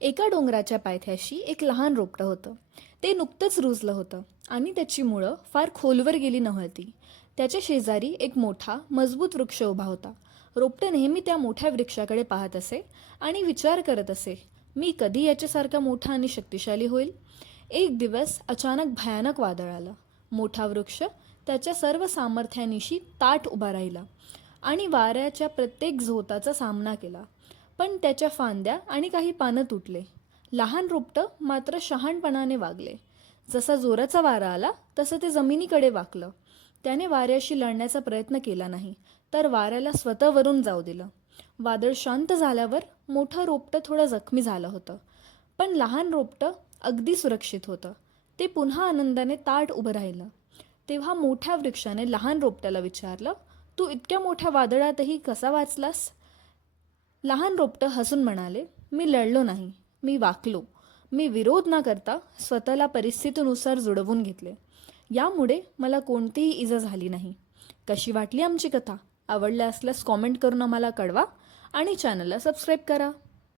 एका डोंगराच्या पायथ्याशी एक लहान रोपटं होतं. ते नुकतंच रुजलं होतं आणि त्याची मुळं फार खोलवर गेली नव्हती. त्याच्या शेजारी एक मोठा मजबूत वृक्ष उभा होता. रोपटं नेहमी त्या मोठ्या वृक्षाकडे पाहत असे आणि विचार करत असे मी कधी याच्यासारखा मोठा आणि शक्तिशाली होईल? एक दिवस अचानक भयानक वादळ आलं. मोठा वृक्ष त्याच्या सर्व सामर्थ्यानिशी ताट उभा राहिला आणि वाऱ्याच्या प्रत्येक झोताचा सामना केला. पण त्याच्या फांद्या आणि काही पानं तुटले. लहान रोपटं मात्र शहाणपणाने वागले. जसा जोराचा वारा आला तसं ते जमिनीकडे वाकलं. त्याने वाऱ्याशी लढण्याचा प्रयत्न केला नाही तर वाऱ्याला स्वतःवरून जाऊ दिलं. वादळ शांत झाल्यावर मोठं रोपटं थोडं जखमी झालं होतं. पण लहान रोपटं अगदी सुरक्षित होतं. ते पुन्हा आनंदाने ताट उभं राहिलं. तेव्हा मोठ्या वृक्षाने लहान रोपट्याला विचारलं तू इतक्या मोठ्या वादळातही कसा वाचलास? लहान रोपटं हसून म्हणाले मी लढलो नाही मी वाकलो. मी विरोध न करता स्वतःला परिस्थितीनुसार जुळवून घेतले. यामुळे मला कोणतीही इजा झाली नाही. कशी वाटली आमची कथा? आवडल्या असल्यास कॉमेंट करून आम्हाला कळवा आणि चॅनलला सबस्क्राईब करा.